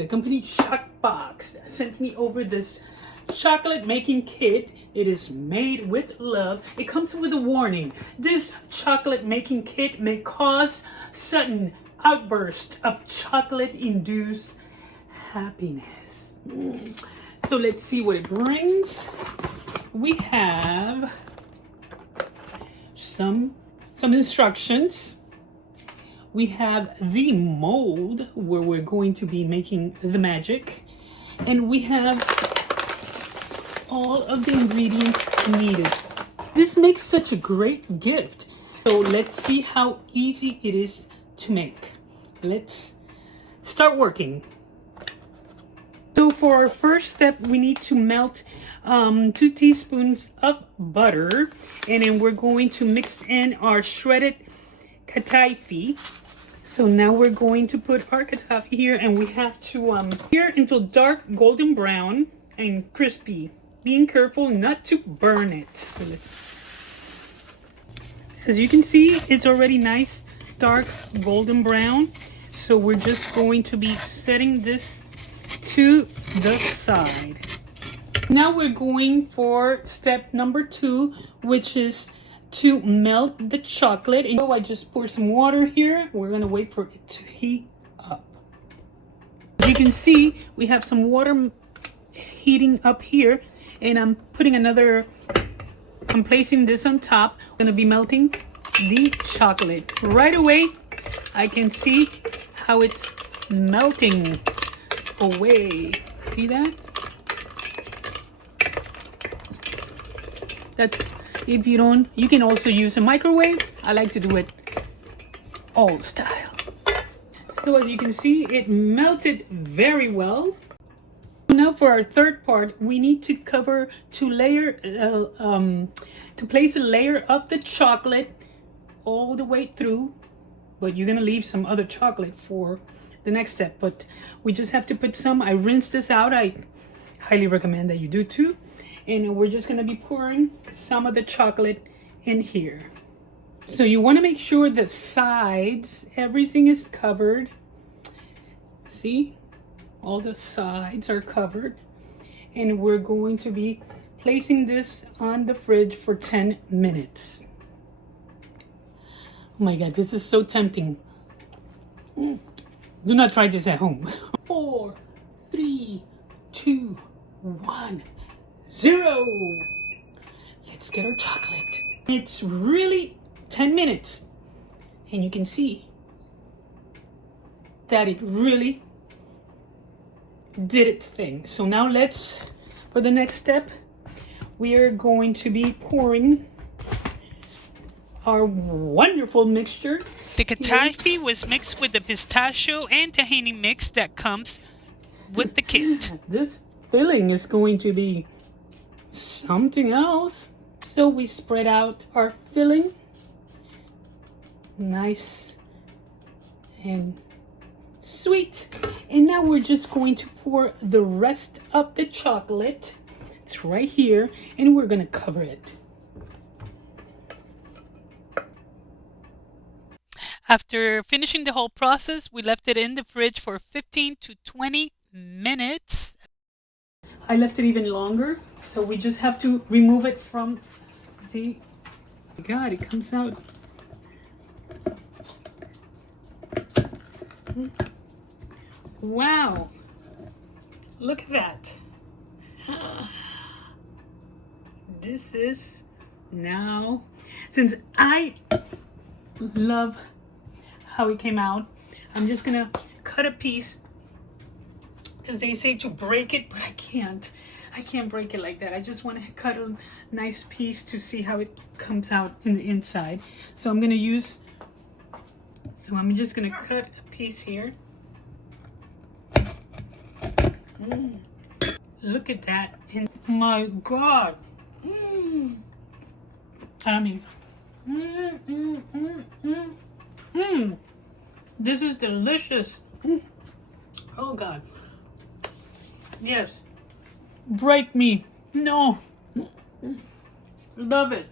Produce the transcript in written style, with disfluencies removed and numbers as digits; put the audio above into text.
the company Chocbox sent me over this chocolate making kit. It is made with love. It comes with a warning. This chocolate making kit may cause sudden outbursts of chocolate-induced happiness. So let's see what it brings. We have some instructions. We have the mold where we're going to be making the magic, and we have all of the ingredients needed. This makes such a great gift. So let's see how easy it is to make. Let's start working. So for our first step, we need to melt 2 teaspoons of butter, and then we're going to mix in our shredded Kataifi. So now we're going to put our Kataifi here, and we have to sear until dark golden brown and crispy. Being careful not to burn it. So as you can see, it's already nice dark golden brown. So we're just going to be setting this to the side. Now we're going for step number 2, which is to melt the chocolate. And I just poured some water here. We're gonna wait for it to heat up. As you can see, we have some water heating up here, and I'm placing this on top. I'm gonna be melting the chocolate. Right away, I can see how it's melting away. See that? That's, if you don't, you can also use a microwave. I like to do it old style. So as you can see, it melted very well. Now for our third part, we need to place a layer of the chocolate all the way through, but you're gonna leave some other chocolate for the next step. But we just have to put some. I rinsed this out. I highly recommend that you do too. And we're just gonna be pouring some of the chocolate in here. So you wanna make sure the sides, everything is covered. See? All the sides are covered. And we're going to be placing this on the fridge for 10 minutes. Oh my God, this is so tempting. Do not try this at home. 4, 3, 2, 1, 0. Let's get our chocolate. It's really 10 minutes. And you can see that it really did its thing. So now for the next step, we are going to be pouring our wonderful mixture. The Kataifi was mixed with the pistachio and tahini mix that comes with the kit. This filling is going to be something else. So we spread out our filling. Nice and sweet. And now we're just going to pour the rest of the chocolate. It's right here, and we're gonna cover it. After finishing the whole process, we left it in the fridge for 15 to 20 minutes. I left it even longer, so we just have to remove it from the... God, it comes out. Wow, look at that. This is now, since I love how it came out, I'm just gonna cut a piece, as they say to break it, but I can't break it like that. I just want to cut a nice piece to see how it comes out in the inside. So I'm just gonna cut a piece here. Look at that. And my God. I mean, this is delicious. Oh God. Yes. Break me. No. Love it.